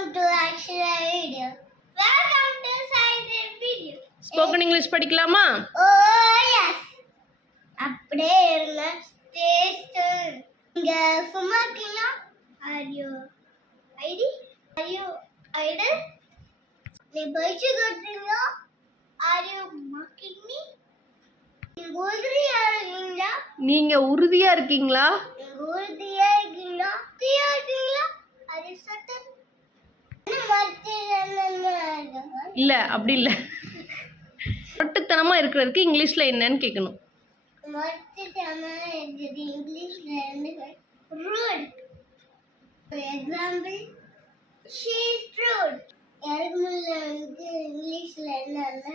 Welcome to Action Video. Welcome to Science Video. Spoken English படிக்கலாமா? Oh yes. அப்படியே இருங்க. Stay still. இங்க சும்மா இருக்கீங்களா? Are you ready? Are you idle? நீ பயிற்சி கொடுத்தீங்களா? Are you mocking me? நீங்க உறுதியா இருக்கீங்களா? நீங்க உறுதியா இருக்கீங்களா? உறுதியா இருக்கீங்களா? உறுதியா இருக்கீங்களா? அது சட்டம். இல்ல அப்படி இல்ல. மொட்டுத்தனமா இருக்கிறதுக்கு இங்கிலீஷ்ல என்னன்னு கேட்கணும். மொட்டுத்தனமா இருக்கிறது இங்கிலீஷ்ல என்ன? Rude. For example, she is rude. எருமையில வந்து இங்கிலீஷ்ல என்னன்னா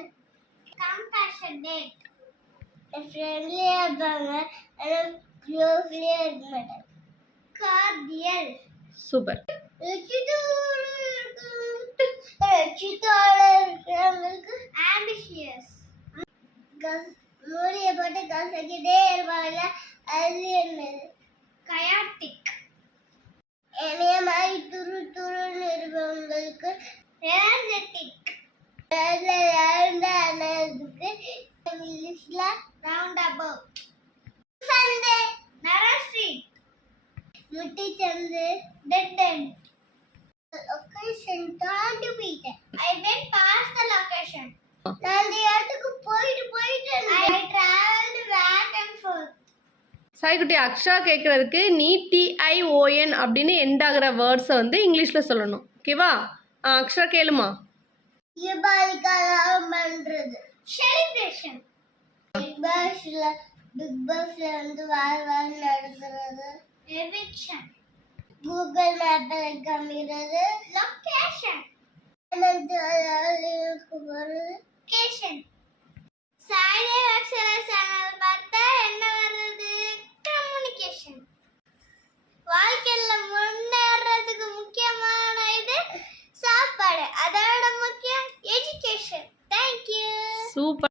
compassionate. ஃப்ரெண்ட்லியா இருப்பாங்க ஆனா க்ளோஸ்லியா இருக்க மாட்டாங்க. cordial. சூப்பர். ambitious. மூடிய போட்டு கசக்கிட்டே இருப்பாங்க அது என்னது? chaotic. என்னைய மாதிரி துரு துருன்னு இருப்பவங்களுக்கு energetic. இங்கிலீஷ்ல roundabout. Sunday narrow street. முட்டி சந்து dead end. Location தாண்டி போயிட்டேன். I went past the location. நான் அந்த இடத்துக்கு போயிட்டு I traveled back and forth. சாய்குட்டி Aqsa கேட்கறதுக்கு நீ TION அப்படின்னு எண்ட் ஆகிற வேர்ட்ஸை வந்து இங்கிலீஷ்ல சொல்லணும். ஓகேவா? அக்ஷா கேளுமா? தீபாவளிக்காக பண்றது celebration. பிக் பாஸ்ல வந்து வார நடத்துறது eviction. கூகுள் மேப்ல காமிக்கிறது location. Location. Saidev Akshara channel